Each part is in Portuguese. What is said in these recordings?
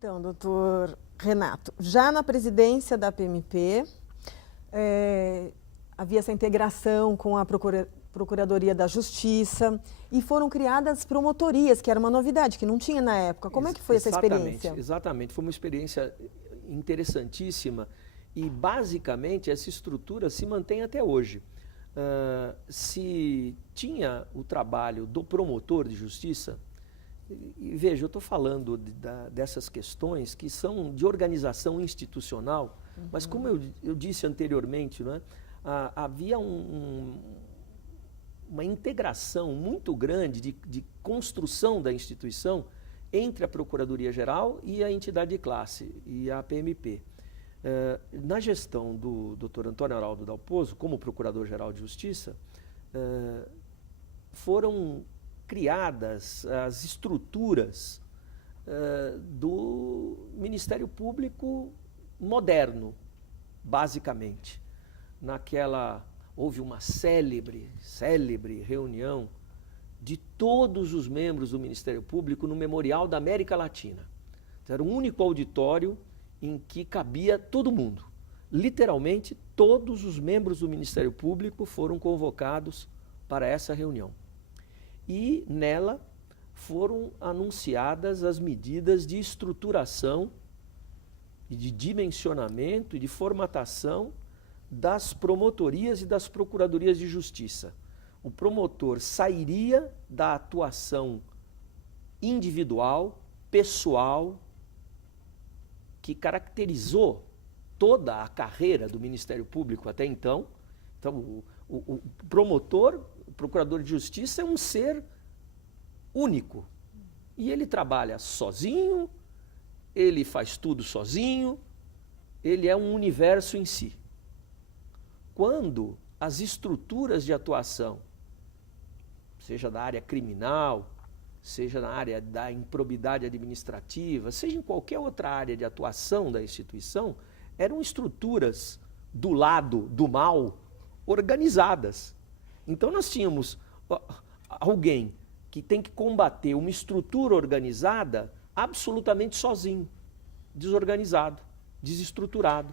Então, doutor Renato, já na presidência da PMP, havia essa integração com a Procuradoria da Justiça e foram criadas promotorias, que era uma novidade, que não tinha na época. Como é que foi essa experiência? Exatamente, foi uma experiência interessantíssima e, basicamente, essa estrutura se mantém até hoje. Se tinha o trabalho do promotor de justiça, e veja, eu estou falando dessas questões que são de organização institucional, mas como eu disse anteriormente, né, havia uma integração muito grande de construção da instituição entre a Procuradoria-Geral e a entidade de classe, e a PMP. Na gestão do Dr. Antônio Araldo Dalpozo, como Procurador-Geral de Justiça, foram criadas as estruturas do Ministério Público moderno, basicamente. Houve uma célebre reunião de todos os membros do Ministério Público no Memorial da América Latina. Era o único auditório em que cabia todo mundo. Literalmente, todos os membros do Ministério Público foram convocados para essa reunião. E nela foram anunciadas as medidas de estruturação e de dimensionamento e de formatação das promotorias e das procuradorias de justiça. O promotor sairia da atuação individual, pessoal, que caracterizou toda a carreira do Ministério Público até então. Então, o promotor, o procurador de justiça é um ser único. E ele trabalha sozinho, ele faz tudo sozinho, ele é um universo em si. Quando as estruturas de atuação, seja da área criminal, seja na área da improbidade administrativa, seja em qualquer outra área de atuação da instituição, eram estruturas do lado do mal organizadas. Então nós tínhamos alguém que tem que combater uma estrutura organizada absolutamente sozinho, desorganizado, desestruturado,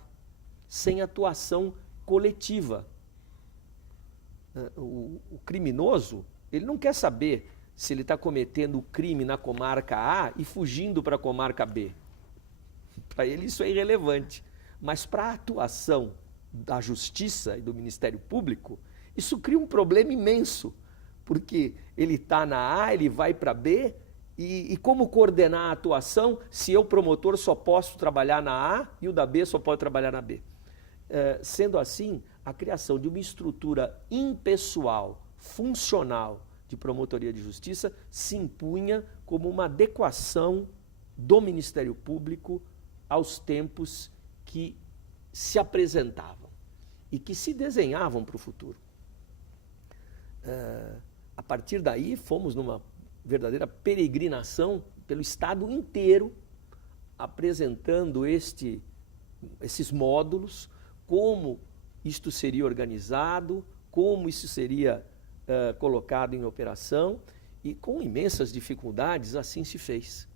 sem atuação coletiva. O criminoso, ele não quer saber se ele está cometendo o crime na comarca A e fugindo para a comarca B. Para ele isso é irrelevante. Mas para a atuação da Justiça e do Ministério Público, isso cria um problema imenso, porque ele está na A, ele vai para B, e como coordenar a atuação se eu, promotor, só posso trabalhar na A e o da B só pode trabalhar na B? Sendo assim, a criação de uma estrutura impessoal, funcional, de promotoria de justiça se impunha como uma adequação do Ministério Público aos tempos que se apresentavam e que se desenhavam para o futuro. A partir daí, fomos numa verdadeira peregrinação pelo Estado inteiro, apresentando esses módulos, como isto seria organizado, como isso seria colocado em operação, e com imensas dificuldades assim se fez.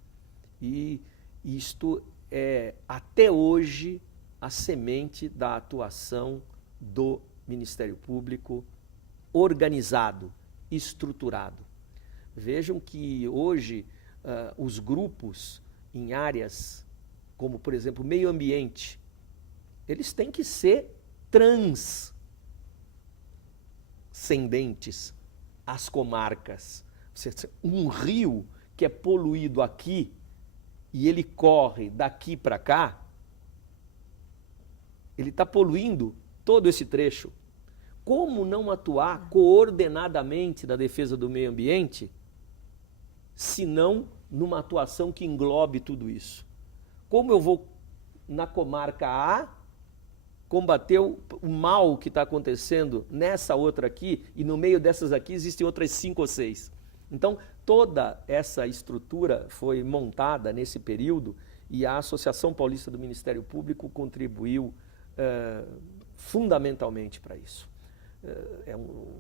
E isto é, até hoje, a semente da atuação do Ministério Público organizado, estruturado. Vejam que hoje os grupos em áreas como, por exemplo, meio ambiente, eles têm que ser transcendentes às comarcas. Um rio que é poluído aqui e ele corre daqui para cá, ele está poluindo todo esse trecho. Como não atuar coordenadamente na defesa do meio ambiente, se não numa atuação que englobe tudo isso? Como eu vou, na comarca A, combater o mal que está acontecendo nessa outra aqui, e no meio dessas aqui existem outras 5 ou 6. Então, toda essa estrutura foi montada nesse período e a Associação Paulista do Ministério Público contribuiu fundamentalmente para isso.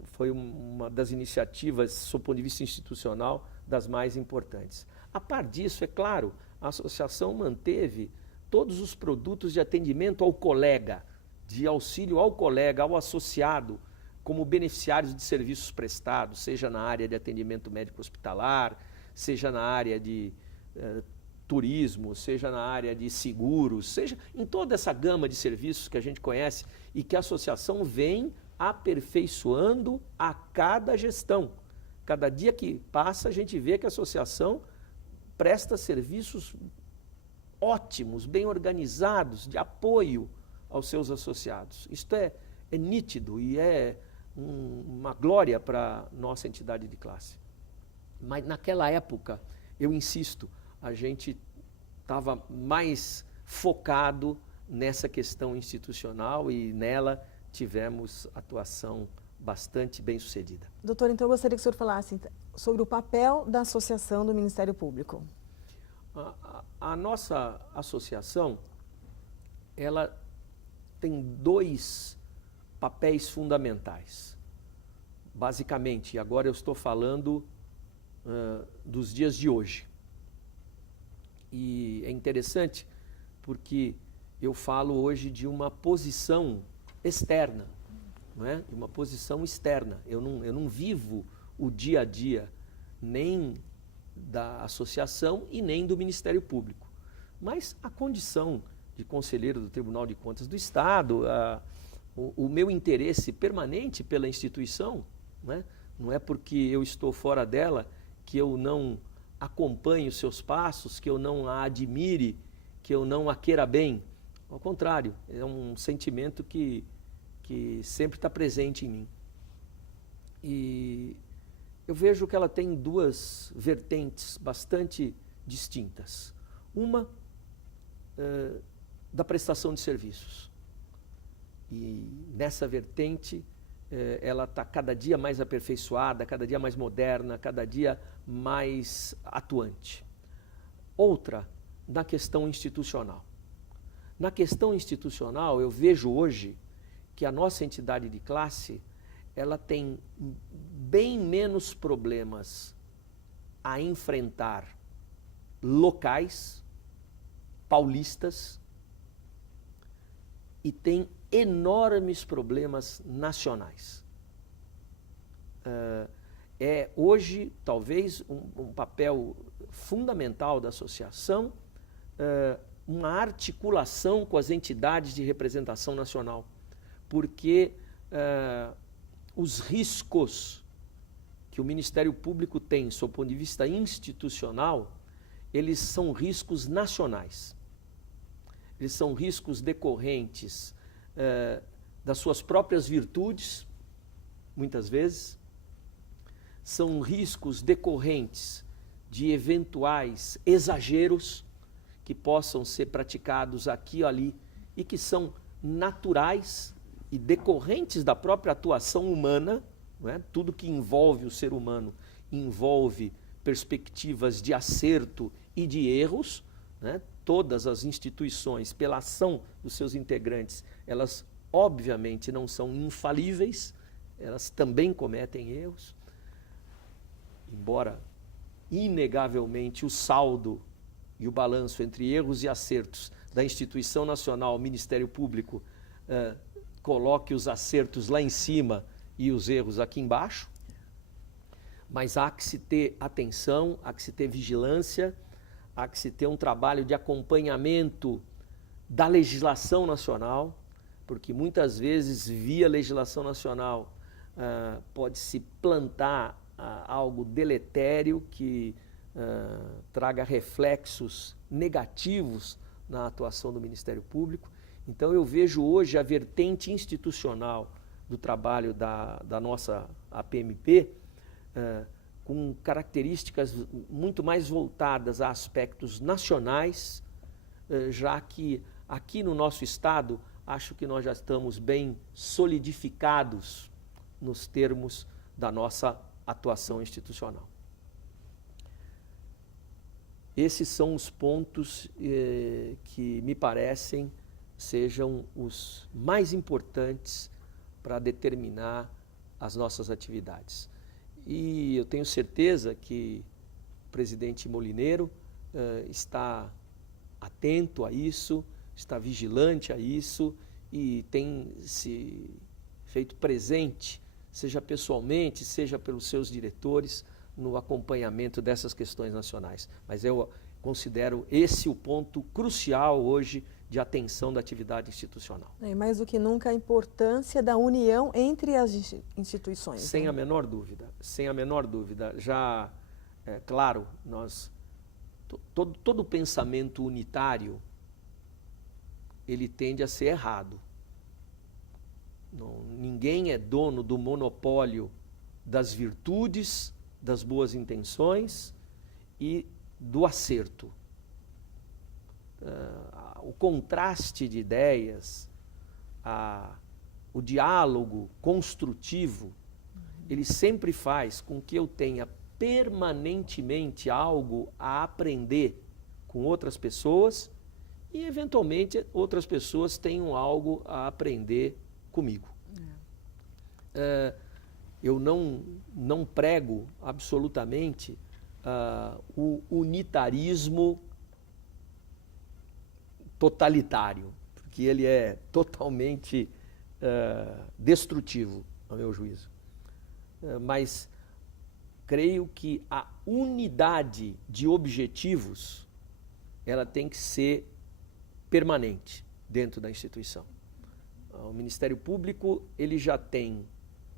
Foi uma das iniciativas, sob o ponto de vista institucional, das mais importantes. A par disso, é claro, a associação manteve todos os produtos de atendimento ao colega, de auxílio ao colega, ao associado, como beneficiários de serviços prestados, seja na área de atendimento médico hospitalar, seja na área de turismo, seja na área de seguros, seja em toda essa gama de serviços que a gente conhece e que a associação vem aperfeiçoando a cada gestão. Cada dia que passa, a gente vê que a associação presta serviços ótimos, bem organizados, de apoio aos seus associados. Isto é nítido e é uma glória para a nossa entidade de classe. Mas naquela época, eu insisto, a gente estava mais focado nessa questão institucional e nela tivemos atuação bastante bem sucedida. Doutor, então eu gostaria que o senhor falasse sobre o papel da associação do Ministério Público. A nossa associação, ela tem dois papéis fundamentais. Basicamente, agora eu estou falando dos dias de hoje. E é interessante porque eu falo hoje de uma posição externa, não é? De uma posição externa. Eu não vivo o dia a dia nem da associação e nem do Ministério Público. Mas a condição de conselheiro do Tribunal de Contas do Estado, o meu interesse permanente pela instituição, não é porque eu estou fora dela que eu não acompanhe os seus passos, que eu não a admire, que eu não a queira bem. Ao contrário, é um sentimento que sempre está presente em mim. E eu vejo que ela tem duas vertentes bastante distintas. Uma da prestação de serviços. E nessa vertente, ela está cada dia mais aperfeiçoada, cada dia mais moderna, cada dia mais atuante. Outra, na questão institucional. Na questão institucional, eu vejo hoje que a nossa entidade de classe, ela tem bem menos problemas a enfrentar locais, paulistas, e tem enormes problemas nacionais. É hoje, talvez, um papel fundamental da associação, uma articulação com as entidades de representação nacional, porque os riscos que o Ministério Público tem, sob o ponto de vista institucional, eles são riscos nacionais. Eles são riscos decorrentes das suas próprias virtudes, muitas vezes, são riscos decorrentes de eventuais exageros que possam ser praticados aqui ou ali e que são naturais e decorrentes da própria atuação humana, não é? Tudo que envolve o ser humano envolve perspectivas de acerto e de erros, né? Todas as instituições, pela ação dos seus integrantes, elas obviamente não são infalíveis, elas também cometem erros, embora inegavelmente o saldo e o balanço entre erros e acertos da instituição nacional, Ministério Público, coloque os acertos lá em cima e os erros aqui embaixo, mas há que se ter atenção, há que se ter vigilância, há que se ter um trabalho de acompanhamento da legislação nacional, porque muitas vezes, via legislação nacional, pode-se plantar algo deletério que traga reflexos negativos na atuação do Ministério Público. Então, eu vejo hoje a vertente institucional do trabalho da nossa APMP com características muito mais voltadas a aspectos nacionais, já que aqui no nosso estado, acho que nós já estamos bem solidificados nos termos da nossa atuação institucional. Esses são os pontos que me parecem sejam os mais importantes para determinar as nossas atividades. E eu tenho certeza que o presidente Molineiro está atento a isso, está vigilante a isso e tem se feito presente, seja pessoalmente, seja pelos seus diretores, no acompanhamento dessas questões nacionais. Mas eu considero esse o ponto crucial hoje de atenção da atividade institucional. Mais do que nunca a importância da união entre as instituições. Sem a menor dúvida, sem a menor dúvida. Já, claro, todo pensamento unitário, ele tende a ser errado. Ninguém é dono do monopólio das virtudes, das boas intenções e do acerto. O contraste de ideias, o diálogo construtivo, ele sempre faz com que eu tenha permanentemente algo a aprender com outras pessoas e, eventualmente, outras pessoas tenham algo a aprender comigo. Eu não prego absolutamente o unitarismo totalitário, porque ele é totalmente destrutivo, ao meu juízo. Mas creio que a unidade de objetivos, ela tem que ser permanente dentro da instituição. O Ministério Público, ele já tem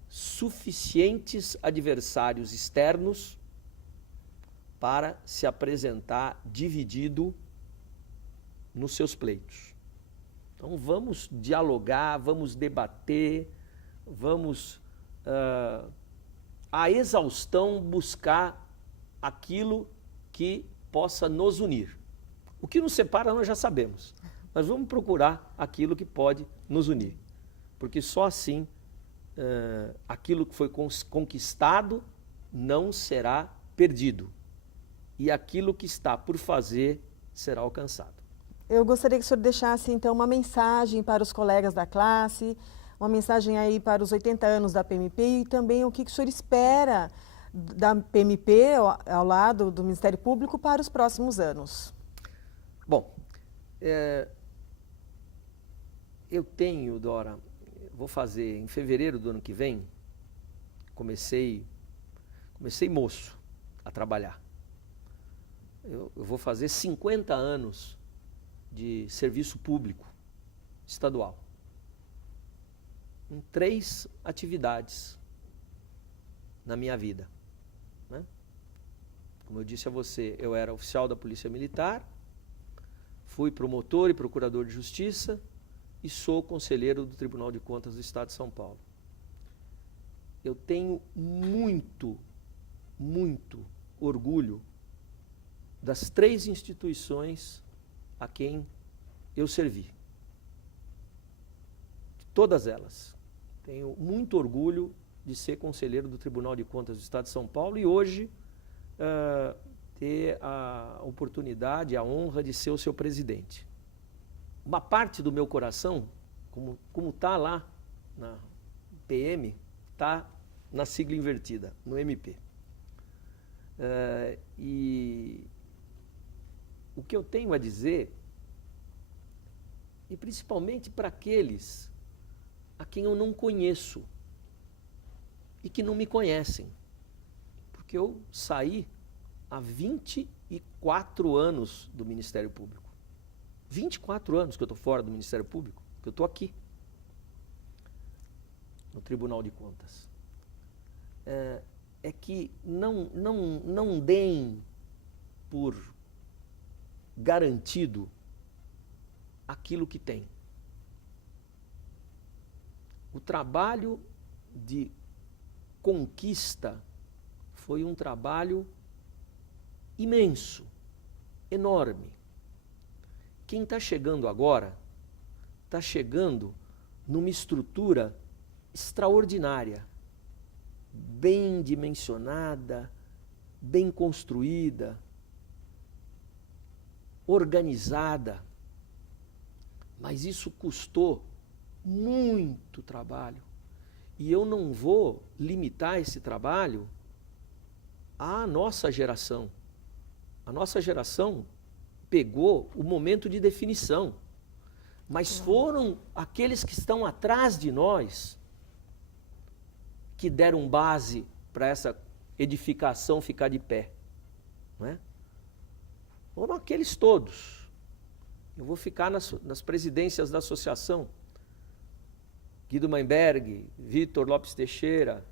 suficientes adversários externos para se apresentar dividido nos seus pleitos. Então vamos dialogar, vamos debater, vamos à exaustão buscar aquilo que possa nos unir. O que nos separa nós já sabemos, mas vamos procurar aquilo que pode nos unir, porque só assim aquilo que foi conquistado não será perdido e aquilo que está por fazer será alcançado. Eu gostaria que o senhor deixasse, então, uma mensagem para os colegas da classe, uma mensagem aí para os 80 anos da PMP e também o que o senhor espera da PMP ao lado do Ministério Público para os próximos anos. Bom, eu tenho, Dora, vou fazer em fevereiro do ano que vem, comecei moço a trabalhar. Eu vou fazer 50 anos de serviço público estadual, em 3 atividades na minha vida, né? Como eu disse a você, eu era oficial da Polícia Militar, fui promotor e procurador de Justiça e sou conselheiro do Tribunal de Contas do Estado de São Paulo. Eu tenho muito orgulho das 3 instituições a quem eu servi. De todas elas. Tenho muito orgulho de ser conselheiro do Tribunal de Contas do Estado de São Paulo e hoje ter a oportunidade, a honra de ser o seu presidente. Uma parte do meu coração, como está lá na PM, está na sigla invertida, no MP. E o que eu tenho a dizer, e principalmente para aqueles a quem eu não conheço e que não me conhecem, porque eu saí há 24 anos do Ministério Público. 24 anos que eu estou fora do Ministério Público, que eu estou aqui, no Tribunal de Contas. É que não deem por garantido aquilo que tem. O trabalho de conquista foi um trabalho imenso, enorme. Quem está chegando agora, está chegando numa estrutura extraordinária, bem dimensionada, bem construída, organizada, mas isso custou muito trabalho. E eu não vou limitar esse trabalho à nossa geração. A nossa geração pegou o momento de definição, mas foram aqueles que estão atrás de nós que deram base para essa edificação ficar de pé. Não é? Foram aqueles todos. Eu vou ficar nas presidências da associação. Guido Mainberg, Vitor Lopes Teixeira,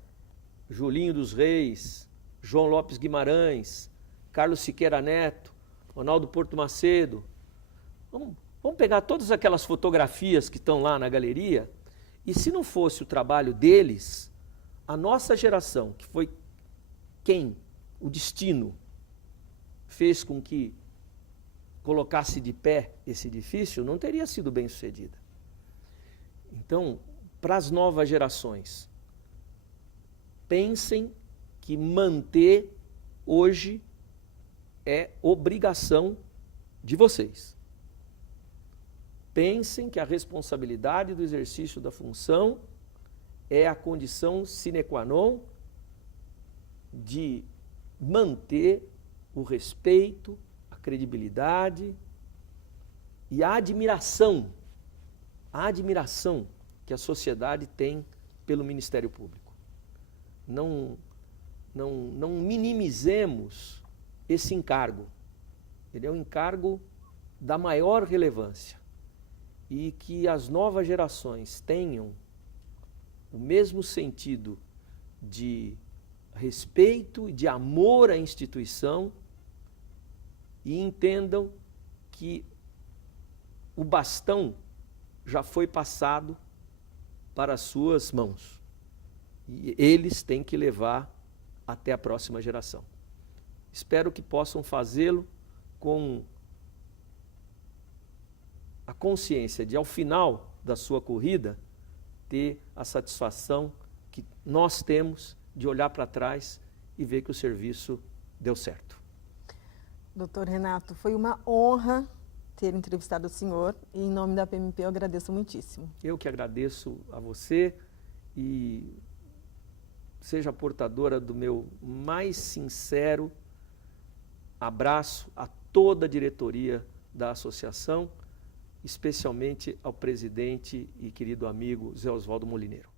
Julinho dos Reis, João Lopes Guimarães, Carlos Siqueira Neto, Ronaldo Porto Macedo. Vamos pegar todas aquelas fotografias que estão lá na galeria e, se não fosse o trabalho deles, a nossa geração, que foi quem o destino fez com que colocasse de pé esse edifício, não teria sido bem sucedida. Então, para as novas gerações, pensem que manter hoje é obrigação de vocês. Pensem que a responsabilidade do exercício da função é a condição sine qua non de manter o respeito, a credibilidade e a admiração que a sociedade tem pelo Ministério Público. Não minimizemos esse encargo. Ele é um encargo da maior relevância. E que as novas gerações tenham o mesmo sentido de respeito e de amor à instituição e entendam que o bastão já foi passado para as suas mãos. E eles têm que levar até a próxima geração. Espero que possam fazê-lo com a consciência de, ao final da sua corrida, ter a satisfação que nós temos de olhar para trás e ver que o serviço deu certo. Doutor Renato, foi uma honra ter entrevistado o senhor e, em nome da PMP, eu agradeço muitíssimo. Eu que agradeço a você e seja portadora do meu mais sincero abraço a toda a diretoria da associação, especialmente ao presidente e querido amigo Zé Oswaldo Molineiro.